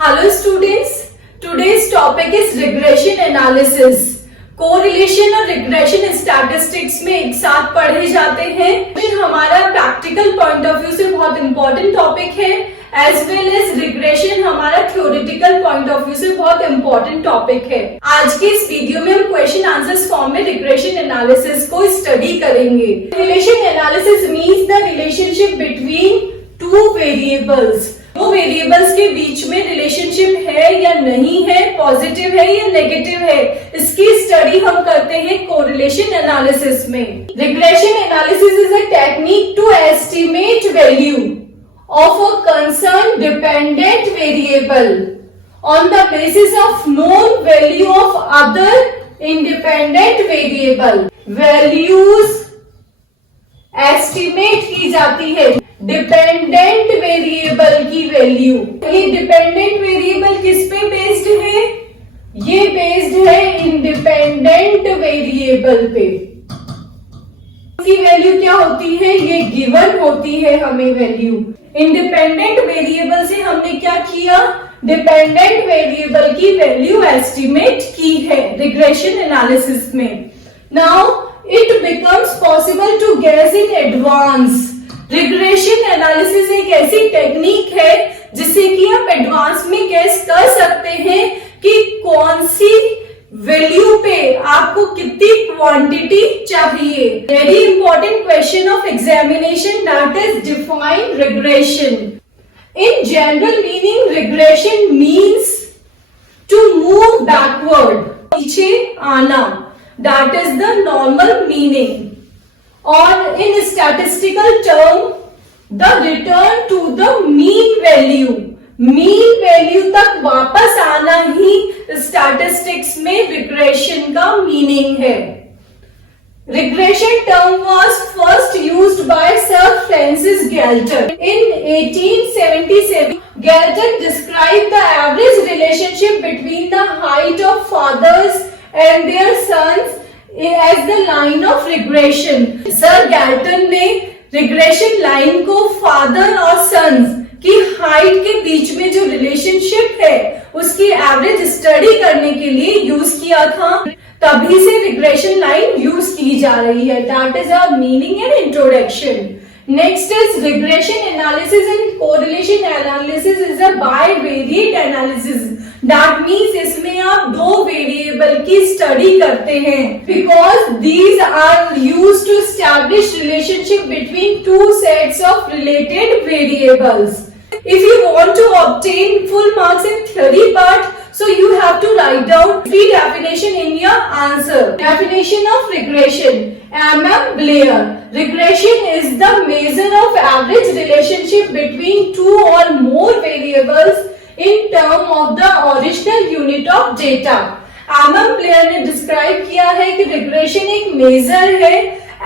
Hello students, today's topic is regression analysis. Correlation और regression statistics में एक साथ पढ़े जाते हैं। फिर हमारा प्रैक्टिकल पॉइंट ऑफ व्यू से बहुत इंपॉर्टेंट टॉपिक है, एज वेल एज रिग्रेशन हमारा थ्योरेटिकल पॉइंट ऑफ व्यू से बहुत इंपॉर्टेंट टॉपिक है। आज के इस वीडियो में हम क्वेश्चन आंसर्स फॉर्म में रिग्रेशन एनालिसिस को स्टडी करेंगे। Relation analysis means the relationship between two variables. दो वेरिएबल्स के बीच में रिलेशनशिप है या नहीं है, पॉजिटिव है या नेगेटिव है, इसकी स्टडी हम करते हैं कोरिलेशन एनालिसिस में। Regression analysis is a technique to estimate value of a concern dependent variable on the basis of known value of other independent variable. Values estimate की जाती है डिपेंडेंट वेरिएबल की वैल्यू। ये dependent variable किस पे based है? ये based है इंडिपेंडेंट वेरिएबल पे। इसकी वैल्यू क्या होती है? ये गिवन होती है हमें वैल्यू। इंडिपेंडेंट वेरिएबल से हमने क्या किया? डिपेंडेंट वेरिएबल की वैल्यू एस्टिमेट की है रिग्रेशन एनालिसिस में। Now it becomes possible to guess in advance. Regression analysis एक ऐसी टेक्निक है जिससे कि आप एडवांस में गेस कर सकते हैं कि कौन सी वैल्यू पे आपको कितनी क्वांटिटी चाहिए। Very important question of examination that is define regression. In general meaning regression means to move backward, पीछे आना, that is the normal meaning. और in statistical term the return to the mean value, mean value तक वापस आना ही statistics में regression का meaning है। Regression term was first used by sir Francis Galton in 1877। Galton described the average relationship between the height of fathers and their sons as the line of regression। Sir Galton ने regression line को father और sons की height के बीच में जो relationship है उसकी एवरेज स्टडी करने के लिए यूज किया था। तभी से रिग्रेशन लाइन यूज की जा रही है। That is a meaning and introduction. Next is regression analysis and correlation analysis is a bivariate analysis. That means इसमें आप दो वेरिएबल की स्टडी करते हैं, because these are used to establish relationship between two sets of related variables. If you want to obtain full marks in theory part, so you have to write down three definition in your answer. Definition of regression. M.M. Blair. Regression is the measure of average relationship between two or more variables in term of the original unit of data. M.M. Blair ने describe किया है कि regression एक major है,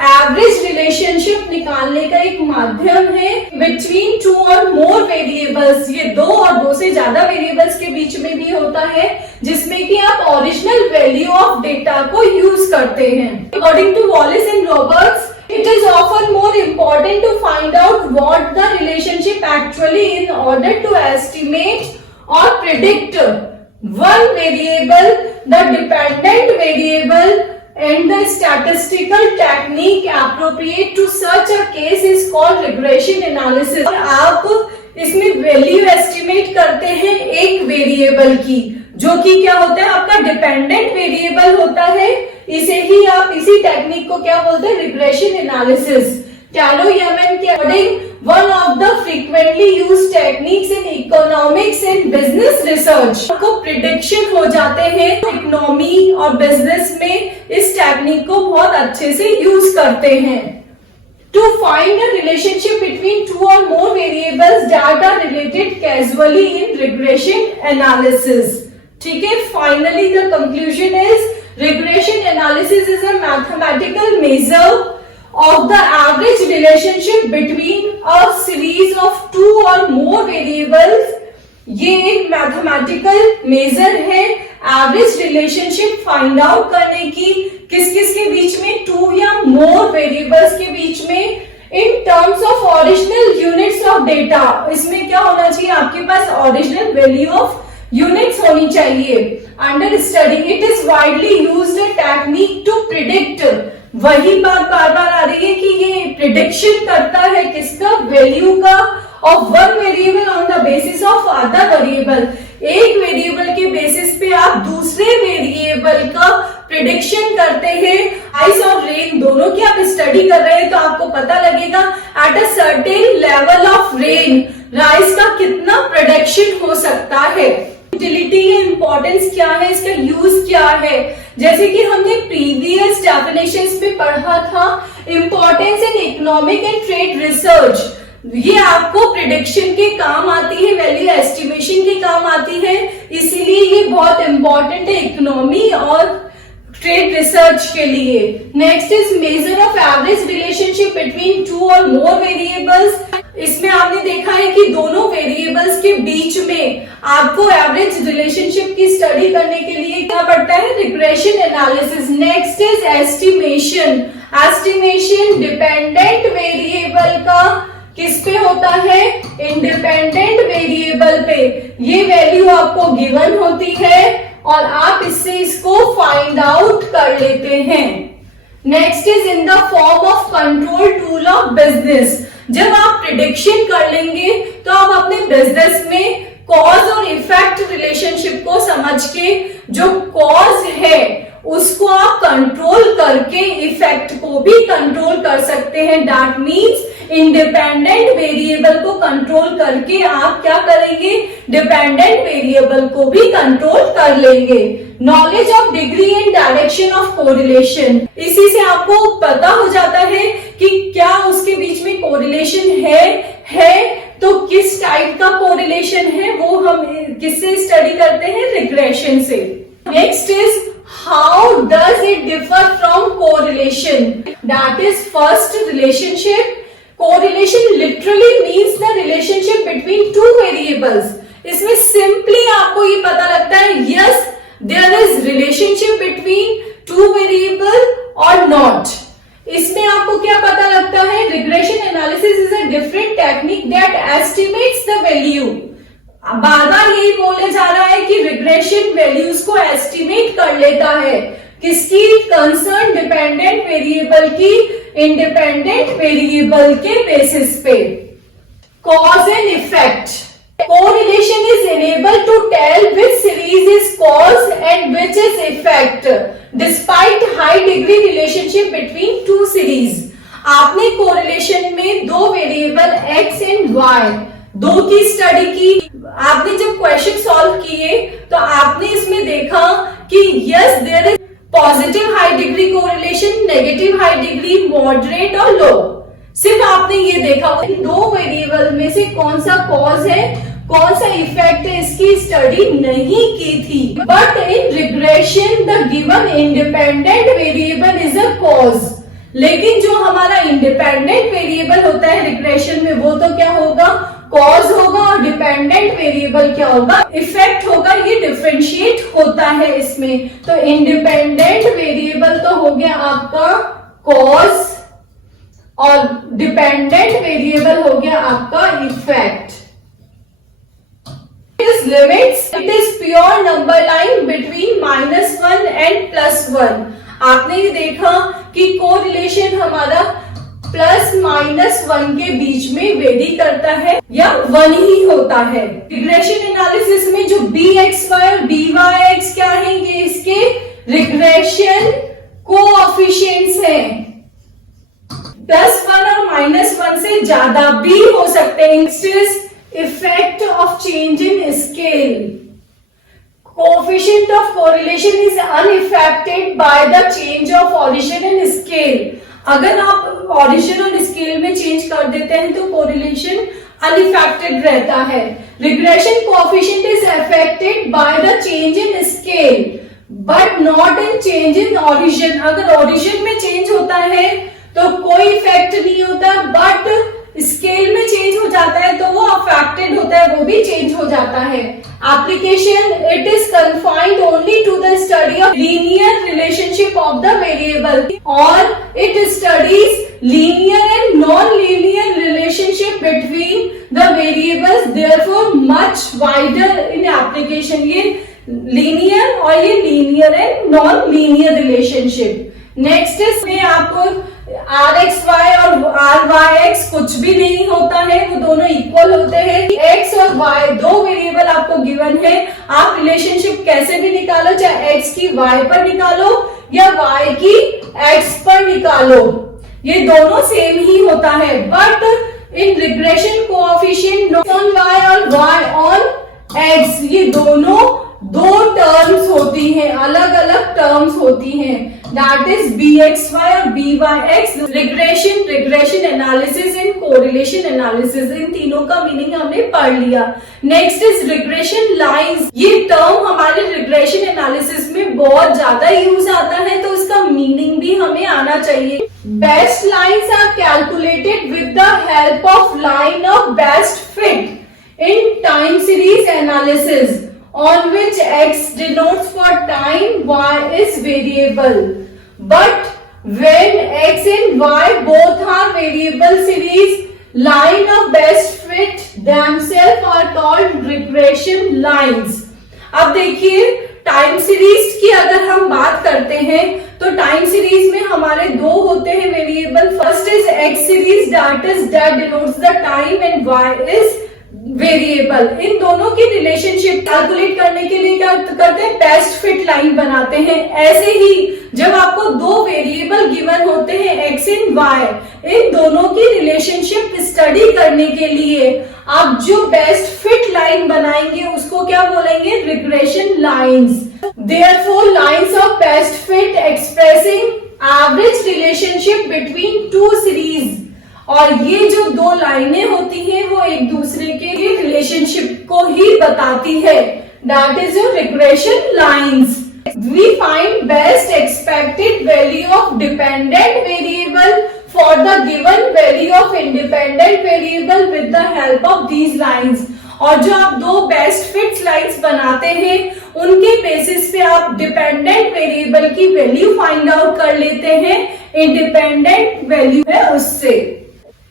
average relationship निकालने का एक माध्यम है बिटवीन टू और मोर वेरिएबल्स। ये दो और दो से ज्यादा वेरिएबल्स के बीच में भी होता है, जिसमें कि आप ओरिजिनल वैल्यू ऑफ डेटा को यूज करते हैं। According to Wallis and Roberts, it is often more important to find out what the relationship actually in order to estimate or predict one variable, the dependent variable, and the statistical technique appropriate to such a case is called regression analysis। आप इसमें value estimate करते हैं एक variable की, जो कि क्या होता है आपका डिपेंडेंट वेरिएबल होता है। इसे ही आप इसी टेक्निक को क्या बोलते हैं? Regression analysis. टैलो यमन के according one of the frequently used techniques in economics and business research. आपको प्रिडिक्शन हो जाते हैं इकोनॉमी और बिजनेस में, इस टेक्निक को बहुत अच्छे से यूज करते हैं। To find a relationship between two or more variables that are related causally in regression analysis। ठीक है, finally the conclusion is regression analysis is a mathematical measure of the average relationship between a series of two or more variables। ये एक mathematical major है average relationship find out करने की, किस किस के बीच में? टू या मोर वेरिएबल्स के बीच में, in terms of original units of data. इसमें क्या होना चाहिए? आपके पास ओरिजिनल वैल्यू ऑफ यूनिट्स होनी चाहिए। Under study it is widely used technique to predict, वही बात बार बार आ रही है कि ये प्रिडिक्शन करता है किसका, वैल्यू का, of one variable on the basis of other variable. एक वेरिएबल के बेसिस पे आप दूसरे वेरिएबल का प्रिडिक्शन करते हैं। आइस और रेन दोनों की आप स्टडी कर रहे हैं तो आपको पता लगेगा at a certain level of rain rice का कितना प्रोडक्शन हो सकता है। यूटिलिटी या इंपॉर्टेंस क्या है, इसका यूज क्या है, जैसे कि हमने प्रीवियस डेफिनेशंस में पढ़ा था, importance in economic and trade research, ये आपको प्रिडिक्शन के काम आती है, वैल्यू एस्टिमेशन के काम आती है, इसीलिए ये बहुत इंपॉर्टेंट है इकोनॉमी और ट्रेड रिसर्च के लिए। Next is measure of average relationship between to और मोर वेरिएबल्स। इसमें आपने देखा है कि दोनों वेरिएबल्स के बीच में आपको एवरेज रिलेशनशिप की स्टडी करने के लिए क्या पड़ता है, regression analysis. Next is estimation. Estimation dependent variable का किस पे होता है, इंडिपेंडेंट वेरिएबल पे। ये वैल्यू आपको गिवन होती है और आप इससे इसको फाइंड आउट कर लेते हैं। Next is in the form of control tool of business. जब आप प्रिडिक्शन कर लेंगे तो आप अपने बिजनेस में कॉज और इफेक्ट रिलेशनशिप को समझ के जो कॉज है उसको आप कंट्रोल करके इफेक्ट को भी कंट्रोल कर सकते हैं। दैट मीन्स इंडिपेंडेंट वेरिएबल को कंट्रोल करके आप क्या करेंगे, डिपेंडेंट वेरिएबल को भी कंट्रोल कर लेंगे। Knowledge of degree and direction of correlation, इसी से आपको पता हो जाता है कि क्या उसके बीच में कोरिलेशन है तो किस टाइप का कोरिलेशन है, वो हम किससे स्टडी करते हैं, रिग्रेशन से। Next is how does it differ from correlation, that is first relationship. Correlation literally means the relationship between two variables. इसमें सिंपली आपको ये पता लगता है yes there is relationship between two variable or not. इसमें आपको क्या पता लगता है, regression analysis is a different technique that estimates the value. बार बार यही बोले जा रहा है कि रिग्रेशन वैल्यूज को एस्टिमेट कर लेता है, किसकी, कंसर्न डिपेंडेंट वेरिएबल की इंडिपेंडेंट वेरिएबल के बेसिस पे। Cause and effect, correlation is enable to tell which series is cause and which is effect despite high degree relationship between two series. आपने correlation में दो वेरिएबल एक्स एंड वाई दो की study की। आपने जब क्वेश्चन सॉल्व किए तो आपने इसमें देखा कि yes there is positive high degree correlation, negative high degree, moderate और लो। सिर्फ आपने ये देखा दो वेरिएबल में से कौन सा कॉज है कौन सा इफेक्ट है, इसकी स्टडी नहीं की थी। But in regression the given independent variable is a cause. लेकिन जो हमारा इंडिपेंडेंट वेरिएबल होता है रिग्रेशन में वो तो क्या होगा, कॉज होगा, और डिपेंडेंट वेरिएबल क्या होगा, इफेक्ट होगा। ये डिफरेंशिएट होता है इसमें। तो इंडिपेंडेंट वेरिएबल तो हो गया आपका कॉज और डिपेंडेंट वेरिएबल हो गया आपका effect. Limits, it is pure number line between -1 and +1। आपने ये देखा कि कोरिलेशन हमारा +-1 के बीच में वेरी करता है या 1 ही होता है। रिग्रेशन एनालिसिस में जो BXY और BYX क्या है, ये इसके रिग्रेशन कोएफिशिएंट्स हैं। +1 और -1 से ज्यादा भी हो सकते हैं। Next is effect of change in scale. Coefficient of correlation is unaffected by the change of origin and scale. अगर आप origin और scale में change कर देते हैं तो correlation unaffected रहता है। Regression coefficient is affected by the change in scale, but not in change in origin. अगर origin में change होता है तो कोई इफेक्ट नहीं होता, बट स्केल में चेंज हो जाता है तो वो अफेक्टेड होता है, वो भी चेंज हो जाता है। Application, it is confined only to the study of linear relationship of the variable और it studies linear and non-linear relationship between the variables, therefore much wider in application. ये linear और ये linear and non-linear relationship. Next इसमें आपको rxy और ryx कुछ भी नहीं होता है, वो दोनों इक्वल होते हैं. x और y दो वेरिएबल आपको गिवन है, आप रिलेशनशिप कैसे भी निकालो, चाहे x की y पर निकालो या y की x पर निकालो, ये दोनों सेम ही होता है. But in regression coefficient on y और y ऑन x, ये दोनों दो टर्म्स होती हैं, अलग अलग टर्म्स होती हैं. दैट इज bxy और byx. Regression analysis and correlation analysis, इन तीनों का मीनिंग हमने पढ़ लिया. Next is regression lines. ये टर्म हमारे रिग्रेशन एनालिसिस में बहुत ज्यादा यूज आता है, तो इसका मीनिंग भी हमें आना चाहिए. Best lines are calculated with the help of line of best fit in time series analysis on which x denotes for time, y is variable. But when x and y both are variable series, line of best fit themselves are called regression lines. अब देखिए time series की अगर हम बात करते हैं तो time series में हमारे दो होते हैं variable. First is x series that denotes the time and y is variable. इन दोनों की रिलेशनशिप कैलकुलेट करने के लिए क्या करते हैं, बेस्ट फिट लाइन बनाते हैं. ऐसे ही जब आपको दो वेरिएबल गिवन होते हैं x एंड y, इन दोनों की रिलेशनशिप स्टडी करने के लिए आप जो बेस्ट फिट लाइन बनाएंगे उसको क्या बोलेंगे, regression lines. Therefore lines of best fit expressing average relationship between two series. और ये जो दो लाइनें होती हैं वो एक दूसरे के रिलेशनशिप को ही बताती है. That is your regression lines. We find best expected value of dependent variable for the given value of independent variable with the help of these lines. और जो आप दो बेस्ट फिट लाइंस बनाते हैं उनके बेसिस पे आप डिपेंडेंट वेरिएबल की वैल्यू फाइंड आउट कर लेते हैं, इंडिपेंडेंट वैल्यू है उससे.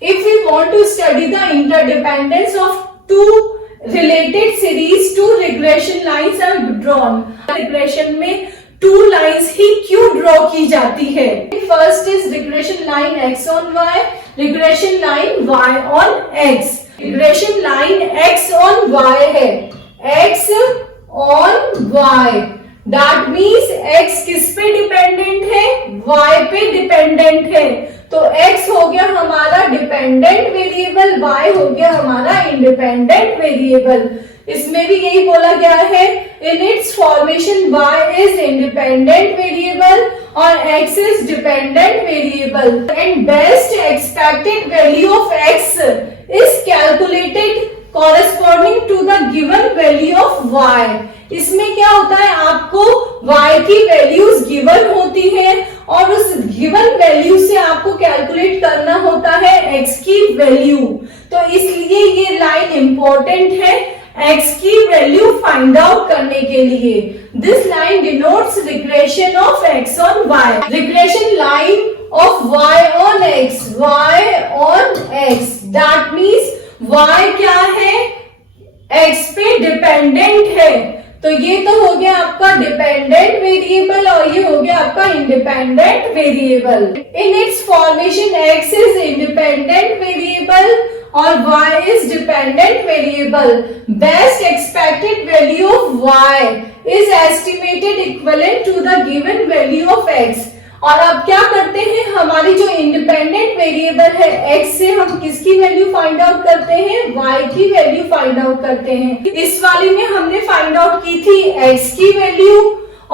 If we want to study the interdependence of two related series, two regression lines are drawn. Regression में two lines ही क्यों draw की जाती है? First is regression line x on y, regression line y on x. Regression line x on y है, x on y. That means x किस पे dependent है, y पे डिपेंडेंट है. तो x हो गया हमारा डिपेंडेंट वेरिएबल, y हो गया हमारा इंडिपेंडेंट वेरिएबल. इसमें भी यही बोला गया है, in its formation y is independent variable और x is dependent variable. And best expected value of x is calculated corresponding to the given value of y. इसमें क्या होता है, आपको y की वैल्यूज गिवन होती है और उस गिवन वैल्यू से आपको कैलकुलेट करना होता है x की वैल्यू. तो इसलिए ये लाइन इंपॉर्टेंट है x की वैल्यू फाइंड आउट करने के लिए. This line denotes regression of x on y. Regression line of y on x, y on x. That means y क्या है, x पे डिपेंडेंट है. तो ये तो हो गया आपका डिपेंडेंट वेरिएबल और ये हो गया आपका independent variable. In its formation x is independent variable और y is dependent variable. Best expected value of y is estimated equivalent to the given value of x. और अब क्या करते हैं, हमारी जो इंडिपेंडेंट वेरिएबल है x से हम किसकी वैल्यू फाइंड आउट करते हैं, y की वैल्यू फाइंड आउट करते हैं. इस वाली में हमने फाइंड आउट की थी x की वैल्यू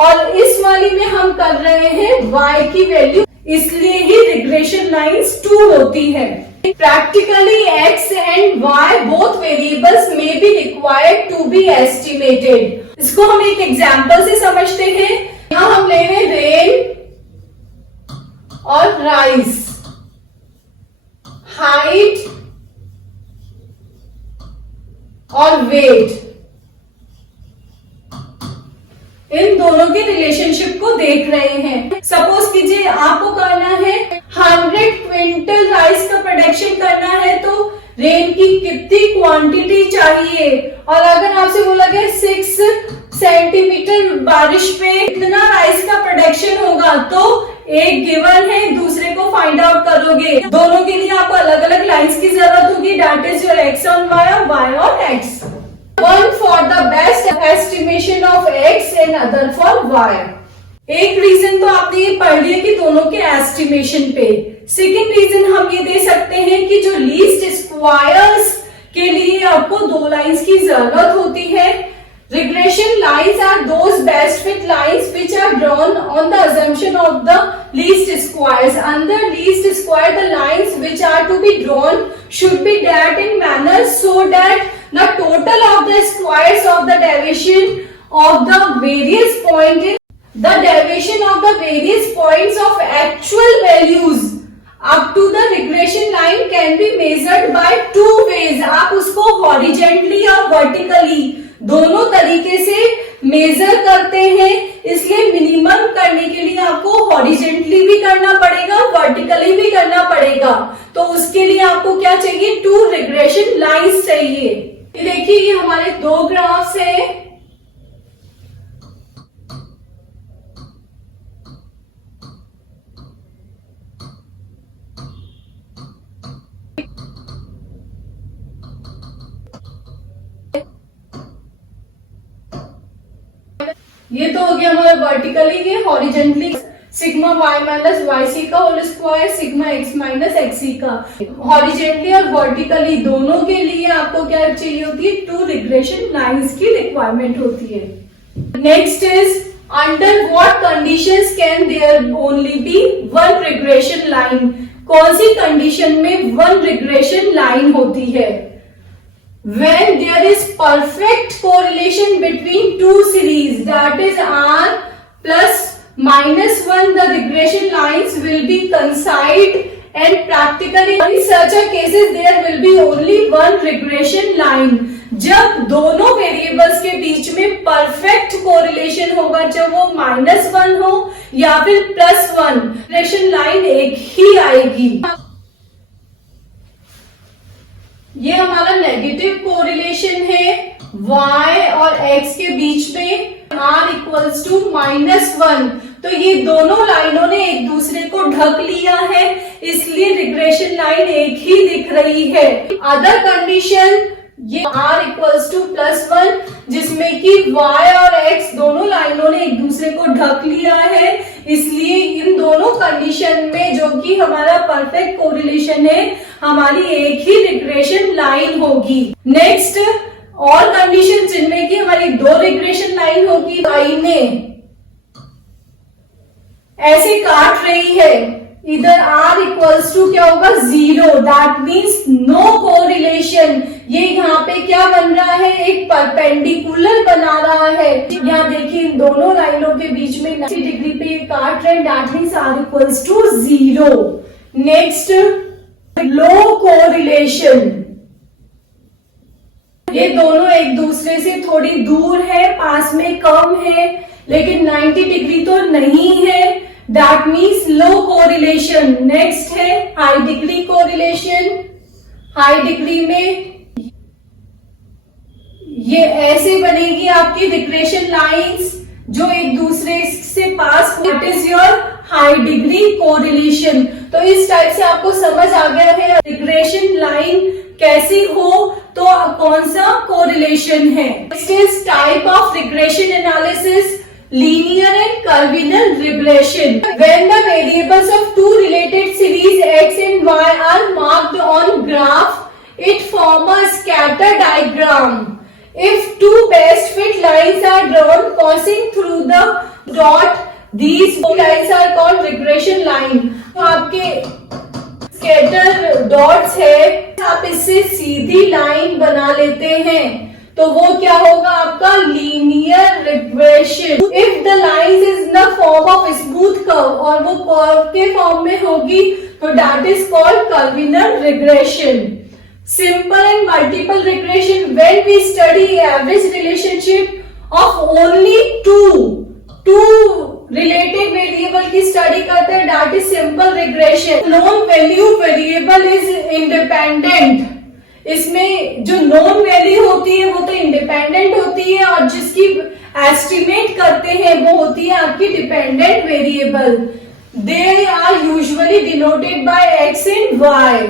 और इस वाली में हम कर रहे हैं y की वैल्यू. इसलिए ही रिग्रेशन लाइंस 2 होती है. Practically x and y both variables में be required to be estimated. इसको हम एक एग्जाम्पल से समझते हैं. यहाँ हम ले रहे रेन और राइस, हाइट और वेट. इन दोनों के रिलेशनशिप को देख रहे हैं। सपोज कीजिए आपको करना है 100 क्विंटल राइस का प्रोडक्शन करना है, तो रेन की कितनी क्वांटिटी चाहिए, और अगर आपसे बोला गया 6 सेंटीमीटर बारिश पे इतना राइस का प्रोडक्शन होगा, तो एक गिवन है, दूसरे को फाइंड आउट करोगे। दोनों के लिए आपको अलग अलग लाइंस की जरूरत होगी, that is your x on y और y on x। One for the best estimation of x and other for y। एक रीजन तो आपने ये पढ़ लिया कि दोनों के एस्टिमेशन पे। सेकेंड रीजन हम ये दे सकते हैं कि जो लीस्ट स्क्वायर्स के लिए आपको दो लाइंस की जरूरत होती है। Regression lines are those best fit lines which are drawn on the assumption of the least squares. Under least square, the lines which are to be drawn should be that in manner so that the total of the squares of the deviation of the various points of actual values up to the regression line can be measured by two ways। आप उसको horizontally और vertically दोनों तरीके से major करते हैं, इसलिए minimum करने के लिए आपको हॉरिजेंटली भी करना पड़ेगा, वर्टिकली भी करना पड़ेगा। तो उसके लिए आपको क्या चाहिए, 2 रिग्रेशन लाइंस चाहिए। देखिए ये हमारे 2 ग्राफ्स हैं। ये तो हो गया हमारा वर्टिकली, ये horizontally sigma y minus y c का whole square sigma x minus x c का। हॉरिजेंटली और वर्टिकली दोनों के लिए आपको क्या चाहिए होती है, 2 रिग्रेशन लाइंस की रिक्वायरमेंट होती है। Next is under what conditions can there only be 1 regression line. कौन सी कंडीशन में 1 रिग्रेशन लाइन होती है? When there is perfect correlation between two series, that is r plus minus 1, the regression lines will be coincide, and practically in such a cases there will be only 1 regression line। जब दोनों variables के बीच में perfect correlation होगा, जब वो -1 हो या फिर +1, रिग्रेशन लाइन एक ही आएगी। ये हमारा नेगेटिव कोरिलेशन है y और x के बीच में, r इक्वल्स टू -1। तो ये दोनों लाइनों ने एक दूसरे को ढक लिया है, इसलिए रिग्रेशन लाइन एक ही दिख रही है। अदर कंडीशन ये r इक्वल्स टू +1, जिसमें कि y और x दोनों लाइनों ने एक दूसरे को ढक लिया है, इसलिए इन दोनों कंडीशन में जो कि हमारा परफेक्ट कोरिलेशन है, हमारी एक ही रिग्रेशन लाइन होगी। नेक्स्ट और कंडीशन जिनमें कि हमारी 2 रिग्रेशन लाइन होगी, लाइनें ऐसे काट रही है, इधर r इक्वल्स टू क्या होगा 0, दैट मीन्स नो कोरिलेशन। ये यहाँ पे क्या बन रहा है, एक परपेंडिकुलर बना रहा है। यहाँ देखिए इन दोनों लाइनों के बीच में 90 डिग्री पे ये काट रहे हैं, that means r equals to 0। Next low correlation, ये दोनों एक दूसरे से थोड़ी दूर है, पास में कम है, लेकिन 90 डिग्री तो नहीं है, that means low correlation. Next है high degree correlation. High degree में ये ऐसे बनेगी आपकी रिग्रेशन लाइंस जो एक दूसरे से पास, it is your high degree correlation. तो इस टाइप से आपको समझ आ गया है रिग्रेशन लाइन कैसी हो तो कौन सा कोरिलेशन है। Next is type of regression analysis, linear and curvinal regression। When the variables of two related series x and y are marked on graph, it forms a scatter diagram। If two best fit lines are drawn passing through the dot, these lines are called regression line। तो आपके scatter dots है, आप इससे सीधी line बना लेते हैं तो वो क्या होगा आपका linear regression. If the line is in the form of smooth curve, और वो कर्व के फॉर्म में होगी तो that is called curvilinear regression. Simple and multiple regression, when we study average relationship of only two value variable is independent, इसमें जो known value होती है वो तो इंडिपेंडेंट होती है और जिसकी एस्टिमेट करते हैं वो होती है आपकी dependent variable. They are usually denoted by X and Y.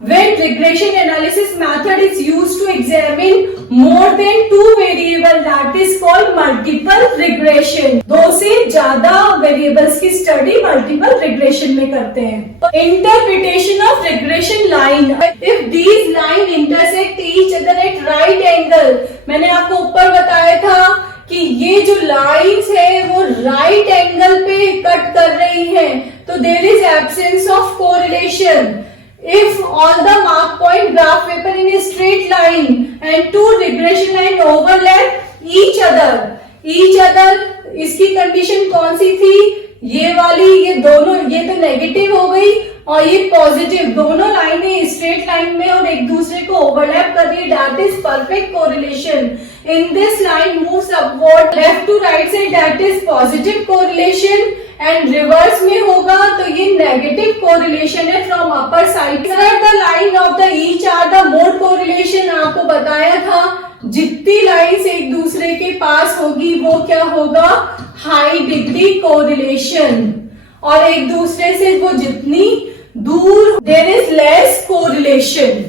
When regression analysis method is used to examine more than two variables, that is called multiple regression. दो से ज्यादा variables की study multiple regression में करते हैं। Interpretation of regression line. If these line intersect each other at right angle, मैंने आपको ऊपर बताया था कि ये जो लाइन्स है वो राइट एंगल पे कट कर रही है, तो there is absence of correlation. If all the mark point graph paper in a straight line and two regression line overlap each other, इसकी कंडीशन कौन सी थी? ये वाली, ये दोनों, ये तो नेगेटिव हो गई और ये पॉजिटिव, दोनों लाइनें स्ट्रेट लाइन में और एक दूसरे को ओवरलैप कर रही है, that is perfect correlation. In this line moves upward left to right side, that is positive correlation, and reverse में होगा तो ये नेगेटिव कोरिलेशन है from upper side. The line of the each are the mode correlation, आपको बताया था जितनी lines एक दूसरे के पास होगी वो क्या होगा? हाई डिग्री कोरिलेशन, और एक दूसरे से वो जितनी दूर देयर इज लेस कोरिलेशन।